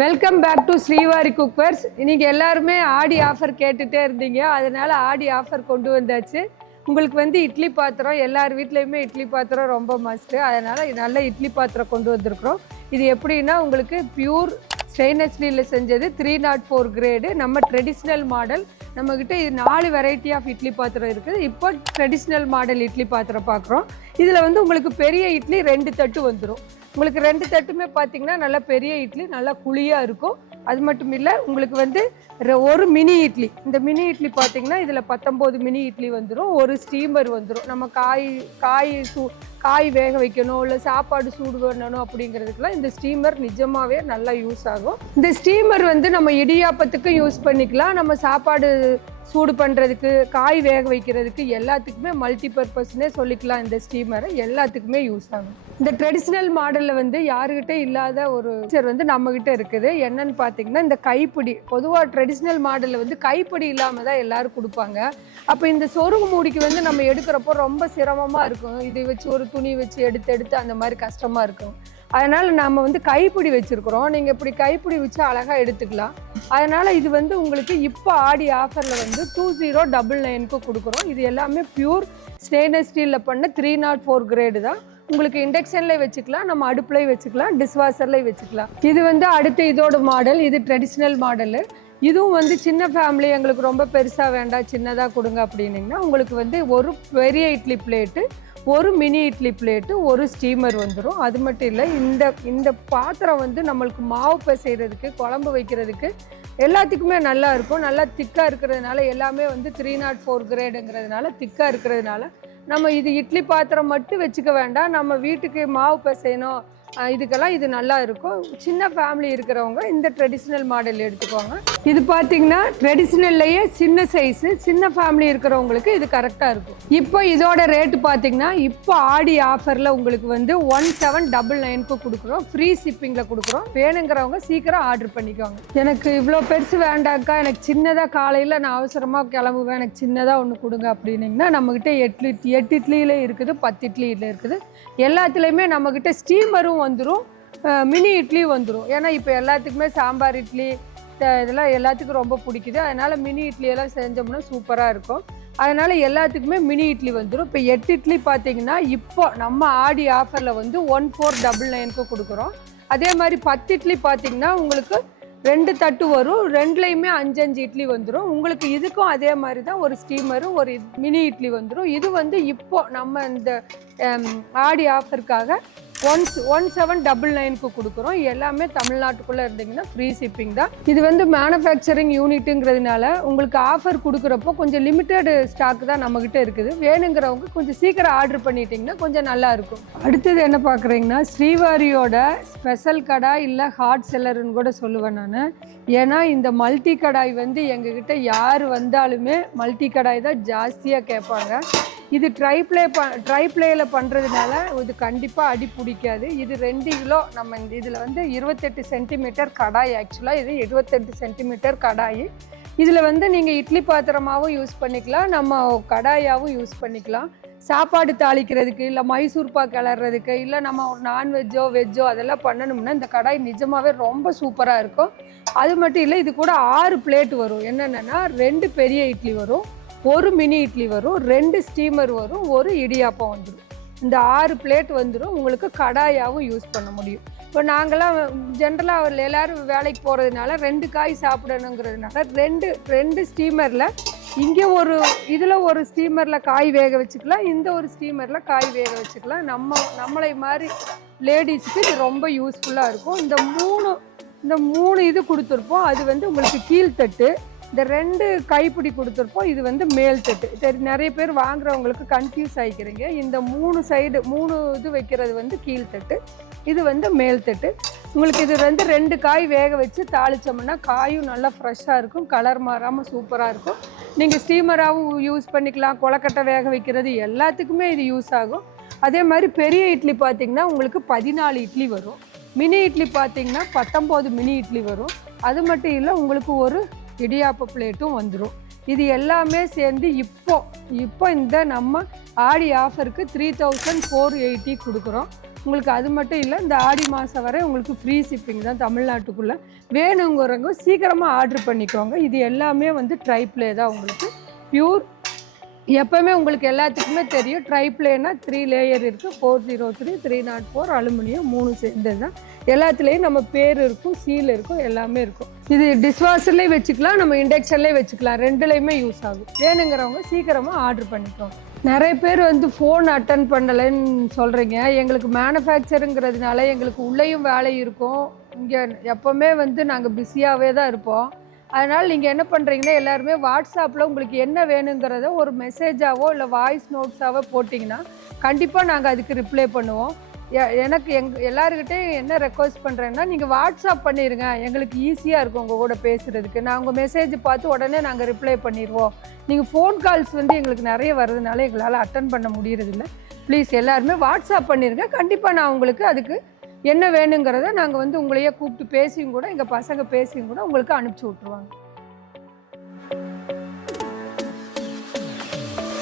Welcome back to Srivari cookwares. இன்றைக்கி எல்லாருமே ஆடி offer கேட்டுகிட்டே இருந்தீங்க, அதனால் ஆடி ஆஃபர் கொண்டு வந்தாச்சு. உங்களுக்கு வந்து இட்லி பாத்திரம் எல்லார் வீட்லேயுமே இட்லி பாத்திரம் ரொம்ப மஸ்ட்டு, அதனால் நல்ல இட்லி பாத்திரம் கொண்டு வந்திருக்கிறோம். இது எப்படின்னா உங்களுக்கு பியூர் ஸ்டெயின்லெஸ் ஸ்டீலில் செஞ்சது 304 கிரேடு. நம்ம ட்ரெடிஷ்னல் மாடல் நம்மக்கிட்ட 4 வெரைட்டி ஆஃப் இட்லி பாத்திரம் இருக்குது. இப்போ ட்ரெடிஷ்னல் மாடல் இட்லி பாத்திரம் பார்க்குறோம். இதில் வந்து உங்களுக்கு பெரிய இட்லி 2 தட்டு வந்துடும். உங்களுக்கு 2 தட்டுமே பார்த்தீங்கன்னா நல்லா பெரிய இட்லி, நல்லா குழியாக இருக்கும். அது மட்டும் இல்லை, உங்களுக்கு வந்து ஒரு மினி இட்லி, இந்த மினி இட்லி பார்த்தீங்கன்னா இதில் 19 மினி இட்லி வந்துடும். ஒரு ஸ்டீமர் வந்துடும். நம்ம காய் வேக வைக்கணும், இல்லை சாப்பாடு சூடு பண்ணணும் அப்படிங்கிறதுக்குலாம் இந்த ஸ்டீமர் நிஜமாகவே நல்லா யூஸ் ஆகும். இந்த ஸ்டீமர் வந்து நம்ம இடியாப்பத்துக்கு யூஸ் பண்ணிக்கலாம், நம்ம சாப்பாடு சூடு பண்ணுறதுக்கு, காய் வேக வைக்கிறதுக்கு எல்லாத்துக்குமே மல்டி பர்பஸ்னே சொல்லிக்கலாம். இந்த ஸ்டீமரை எல்லாத்துக்குமே யூஸ் ஆகும். இந்த ட்ரெடிஷ்னல் மாடலில் வந்து யாருக்கிட்ட இல்லாத ஒரு ஃபீச்சர் வந்து நம்மக்கிட்ட இருக்குது. என்னன்னு பார்த்தீங்கன்னா இந்த கைப்பிடி. பொதுவாக ட்ரெடிஷ்னல் மாடலில் வந்து கைப்பிடி இல்லாமல் தான் எல்லோரும் கொடுப்பாங்க. அப்போ இந்த சொருகு மூடிக்கு வந்து நம்ம எடுக்கிறப்போ ரொம்ப சிரமமாக இருக்கும். இதை வச்சு ஒரு துணி வச்சு எடுத்து அந்த மாதிரி கஷ்டமாக இருக்கும். அதனால் நம்ம வந்து கைப்பிடி வச்சுருக்குறோம். நீங்கள் இப்படி கைப்பிடி வச்சு அழகாக எடுத்துக்கலாம். அதனால் இது வந்து உங்களுக்கு இப்போ ஆடி ஆஃபரில் வந்து 2099க்கு கொடுக்குறோம். இது எல்லாமே பியூர் ஸ்டெயின்லெஸ் ஸ்டீலில் பண்ண 304 கிரேடு தான். உங்களுக்கு இண்டக்ஷன்லேயே வச்சுக்கலாம், நம்ம அடுப்புலையும் வச்சுக்கலாம், டிஷ்வாஷர்லேயும் வச்சுக்கலாம். இது வந்து அடுத்து இதோட மாடல். இது ட்ரெடிஷ்னல் மாடலு. இதுவும் வந்து சின்ன ஃபேமிலி, எங்களுக்கு ரொம்ப பெருசாக வேண்டாம், சின்னதாக கொடுங்க அப்படின்னிங்கன்னா உங்களுக்கு வந்து ஒரு பெரிய இட்லி பிளேட்டு, ஒரு மினி இட்லி பிளேட்டு, ஒரு ஸ்டீமர் வந்துடும். அது மட்டும் இல்லை, இந்த பாத்திரம் வந்து நம்மளுக்கு மாவு பிசைகிறதுக்கு, குழம்பு வைக்கிறதுக்கு எல்லாத்துக்குமே நல்லா இருக்கும். நல்லா திக்காக இருக்கிறதுனால, எல்லாமே வந்து 304 கிரேடுங்கிறதுனால, திக்காக இருக்கிறதுனால நம்ம இது இட்லி பாத்திரம் மட்டும் வச்சுக்க வேண்டாம், நம்ம வீட்டுக்கு மாவு பிசையணும், இதுக்கெல்லாம் இது நல்லா இருக்கும். சின்ன ஃபேமிலி இருக்கிறவங்க இந்த ட்ரெடிஷ்னல் மாடல் எடுத்துக்கோங்க. இது பார்த்தீங்கன்னா ட்ரெடிஷ்னல்லையே சின்ன சைஸு, சின்ன ஃபேமிலி இருக்கிறவங்களுக்கு இது கரெக்டாக இருக்கும். இப்போ இதோட ரேட்டு பார்த்தீங்கன்னா இப்போ ஆடி ஆஃபரில் உங்களுக்கு வந்து 1799க்கு கொடுக்குறோம். ஃப்ரீ ஷிப்பிங்கில் கொடுக்குறோம். வேணுங்கிறவங்க சீக்கிரம் ஆர்டர் பண்ணிக்கோங்க. எனக்கு இவ்வளோ பெருசு வேண்டாக்கா, எனக்கு சின்னதாக காலையில் நான் அவசரமாக கிளம்புவேன், எனக்கு சின்னதாக ஒன்று கொடுங்க அப்படின்னிங்கன்னா நம்மக்கிட்ட 8 இட்லியில் இருக்குது, 10 இட்லியில் இருக்குது. எல்லாத்துலேயுமே நம்மக்கிட்ட ஸ்டீமரும் வந்துடும், மினி இட்லி வந்துடும். ஏன்னா இப்போ எல்லாத்துக்குமே சாம்பார் இட்லி இதெல்லாம் எல்லாத்துக்கும் ரொம்ப பிடிக்குது. அதனால் மினி இட்லியெல்லாம் செஞ்சோம்னா சூப்பராக இருக்கும். அதனால் எல்லாத்துக்குமே மினி இட்லி வந்துடும். இப்போ 8 இட்லி பார்த்தீங்கன்னா இப்போ நம்ம ஆடி ஆஃபரில் வந்து 1499க்கு கொடுக்குறோம். அதே மாதிரி 10 இட்லி பார்த்தீங்கன்னா உங்களுக்கு 2 தட்டு வரும், 2லையுமே 5 இட்லி வந்துடும். உங்களுக்கு இதுக்கும் அதே மாதிரி தான் ஒரு ஸ்டீமரும் ஒரு மினி இட்லி வந்துடும். இது வந்து இப்போ நம்ம இந்த ஆடி ஆஃபருக்காக 1799க்கு கொடுக்குறோம். எல்லாமே தமிழ்நாட்டுக்குள்ளே இருந்தீங்கன்னா ஃப்ரீ ஷிப்பிங் தான். இது வந்து மேனுஃபேக்சரிங் யூனிட்டுங்கிறதுனால உங்களுக்கு ஆஃபர் கொடுக்குறப்போ கொஞ்சம் லிமிட்டட் ஸ்டாக் தான் நம்மக்கிட்ட இருக்குது. வேணுங்கிறவங்க கொஞ்சம் சீக்கிரம் ஆர்டர் பண்ணிட்டீங்கன்னா கொஞ்சம் நல்லாயிருக்கும். அடுத்தது என்ன பார்க்குறீங்கன்னா ஸ்ரீவாரியோட ஸ்பெஷல் கடாய் இல்லை ஹாட் செல்லர்னு கூட சொல்லுவேன் நான். ஏன்னா இந்த மல்டி கடாய் வந்து எங்ககிட்ட யார் வந்தாலுமே மல்டி கடாய் தான் ஜாஸ்தியாக கேட்பாங்க. இது ட்ரைப்ளேயில் பண்ணுறதுனால இது கண்டிப்பாக அடி பிடிக்காது. இது 2 கிலோ. நம்ம இதில் வந்து 28 சென்டிமீட்டர் கடாய். ஆக்சுவலாக இது 28 சென்டிமீட்டர் கடாய். இதில் வந்து நீங்கள் இட்லி பாத்திரமாகவும் யூஸ் பண்ணிக்கலாம், நம்ம கடாயாகவும் யூஸ் பண்ணிக்கலாம். சாப்பாடு தாளிக்கிறதுக்கு, இல்லை மைசூர்பா கிளறதுக்கு, இல்லை நம்ம ஒரு நான்வெஜ்ஜோ வெஜ்ஜோ அதெல்லாம் பண்ணணும்னா இந்த கடாய் நிஜமாகவே ரொம்ப சூப்பராக இருக்கும். அது மட்டும் இல்லை, இது கூட 6 பிளேட் வரும். என்னென்னா 2 பெரிய இட்லி வரும், ஒரு மினி இட்லி வரும், 2 ஸ்டீமர் வரும், ஒரு இடியாப்பம் வந்துடும். இந்த 6 பிளேட் வந்துடும். உங்களுக்கு கடாயாகவும் யூஸ் பண்ண முடியும். இப்போ நாங்களாம் ஜென்ரலாக எல்லோரும் வேலைக்கு போகிறதுனால 2 காய் சாப்பிடணுங்கிறதுனால 2 ஸ்டீமரில் இங்கே இதில் ஒரு ஸ்டீமரில் காய் வேக வச்சுக்கலாம், இந்த ஒரு ஸ்டீமரில் காய் வேக வச்சுக்கலாம். நம்மளை மாதிரி லேடிஸுக்கு இது ரொம்ப யூஸ்ஃபுல்லாக இருக்கும். இந்த மூணு இது கொடுத்துருப்போம். அது வந்து உங்களுக்கு கீழ்த்தட்டு. இந்த 2 கைப்பிடி கொடுத்துருப்போம். இது வந்து மேல் தட்டு. சரி, நிறைய பேர் வாங்குறவங்களுக்கு கன்ஃபியூஸ் ஆகிக்கிறீங்க. இந்த 3 இது வைக்கிறது வந்து கீழ்த்தட்டு, இது வந்து மேல் தட்டு. உங்களுக்கு இது வந்து 2 காய் வேக வச்சு தாளித்தோம்னா காயும் நல்லா ஃப்ரெஷ்ஷாக இருக்கும், கலர் மாறாமல் சூப்பராக இருக்கும். நீங்கள் ஸ்டீமராகவும் யூஸ் பண்ணிக்கலாம், கொலக்கட்டை வேக வைக்கிறது எல்லாத்துக்குமே இது யூஸ் ஆகும். அதே மாதிரி பெரிய இட்லி பார்த்திங்கன்னா உங்களுக்கு 14 இட்லி வரும். மினி இட்லி பார்த்திங்கன்னா 19 மினி இட்லி வரும். அது மட்டும் இல்லை, உங்களுக்கு ஒரு இடியாப்ப பிளேட்டும் வந்துடும். இது எல்லாமே சேர்ந்து இப்போ இந்த நம்ம ஆடி ஆஃபருக்கு 3480 கொடுக்குறோம். உங்களுக்கு அது மட்டும் இல்லை, இந்த ஆடி மாதம் வரை உங்களுக்கு ஃப்ரீ ஷிப்பிங் தான் தமிழ்நாட்டுக்குள்ளே. வேணுங்கிறவங்க சீக்கிரமாக ஆர்டர் பண்ணிக்கோங்க. இது எல்லாமே வந்து ட்ரைப்ளே தான் உங்களுக்கு பியூர். எப்போவுமே உங்களுக்கு எல்லாத்துக்குமே தெரியும், ட்ரைப்ளேனா 3 லேயர் இருக்குது. 403, 304 அலுமினியம் 3 சேர்ந்தது தான். எல்லாத்துலேயும் நம்ம பேர் இருக்கும், சீல் இருக்கும், எல்லாமே இருக்கும். இது டிஷ்வாஷர்லேயே வச்சுக்கலாம், நம்ம இண்டக்ஷன்லேயே வச்சுக்கலாம், ரெண்டுலேயுமே யூஸ் ஆகும். வேணுங்கிறவங்க சீக்கிரமாக ஆர்டர் பண்ணிக்கோங்க. நிறைய பேர் வந்து ஃபோன் அட்டன் பண்ணலைன்னு சொல்கிறீங்க. எங்களுக்கு மேனுஃபேக்சருங்கிறதுனால எங்களுக்கு உள்ளேயும் வேலை இருக்கும். இங்கே எப்போவுமே வந்து நாங்கள் பிஸியாகவே தான் இருப்போம். அதனால் நீங்கள் என்ன பண்ணுறீங்கன்னா, எல்லாருமே வாட்ஸ்அப்பில் உங்களுக்கு என்ன வேணுங்கிறத ஒரு மெசேஜாவோ இல்லை வாய்ஸ் நோட்ஸாவோ போட்டிங்கன்னா கண்டிப்பாக நாங்கள் அதுக்கு ரிப்ளை பண்ணுவோம். எனக்கு எல்லாருக்கிட்டையும் என்ன ரெக்வஸ்ட் பண்ணுறேன்னா, நீங்கள் வாட்ஸ்அப் பண்ணிடுங்க, எங்களுக்கு ஈஸியாக இருக்கும் உங்கள் கூட பேசுகிறதுக்கு. நான் உங்கள் மெசேஜ் பார்த்து உடனே நாங்கள் ரிப்ளை பண்ணிடுவோம். நீங்கள் ஃபோன் கால்ஸ் வந்து எங்களுக்கு நிறைய வர்றதுனால எங்களால் அட்டன் பண்ண முடியறதில்ல. ப்ளீஸ் எல்லாருமே வாட்ஸ்அப் பண்ணிடுங்க. கண்டிப்பாக நான் உங்களுக்கு அதுக்கு என்ன வேணுங்கிறத நாங்கள் வந்து உங்களையே கூப்பிட்டு பேசியும் கூட, எங்கள் பசங்க பேசியும் கூட உங்களுக்கு அனுப்பிச்சி விட்ருவாங்க.